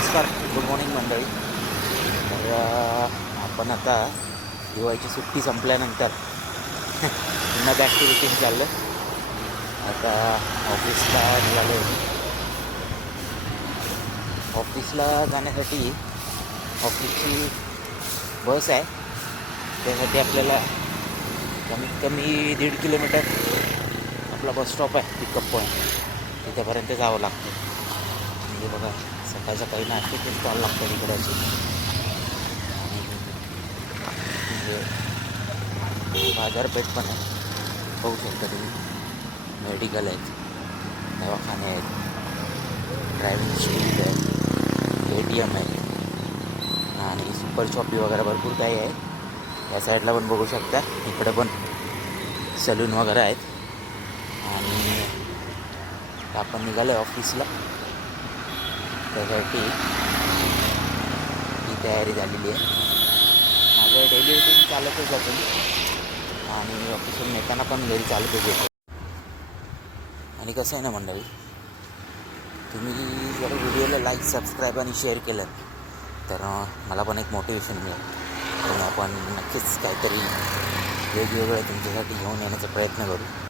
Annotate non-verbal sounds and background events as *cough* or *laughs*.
नमस्कार good morning मंडळी. तर आपण आता दिवाळीची सुट्टी संपल्यानंतर *laughs* पुन्हा बॅक टू रुटीन चाललं आता ऑफिसला निघालो ऑफिसला जाण्यासाठी ऑफिसची बस आहे. त्यासाठी आपल्याला कमीत कमी दीड किलोमीटर आपला बस स्टॉप आहे पिकअप पॉईंट तिथेपर्यंत जावं लागतं. म्हणजे बघा सकाळ सकाळी नाश्त्याचे स्टॉल लागतं इकडे असे आणि म्हणजे बाजारपेठ पण आहे. बघू शकता तुम्ही. मेडिकल आहेत दवाखाने आहेत ड्रायव्हिंग स्कूल आहे ए टी एम आहे आणि सुपर शॉपी वगैरे भरपूर काही आहे. या साईडला पण बघू शकता. इकडे पण सलून वगैरे आहेत. आणि आपण निघालो आहे ऑफिसला त्यासाठी ही तयारी झालेली आहे. माझं डेली रुटीन चालतच जातो आणि ऑफिसून येताना पण घरी चालतच येतो. आणि कसं आहे ना मंडळी तुम्ही जर व्हिडिओला लाईक सबस्क्राईब आणि शेअर केलं तर मला पण एक मोटिवेशन मिळेल. आणि आपण नक्कीच काहीतरी वेगवेगळं तुमच्यासाठी घेऊन येण्याचा प्रयत्न करू.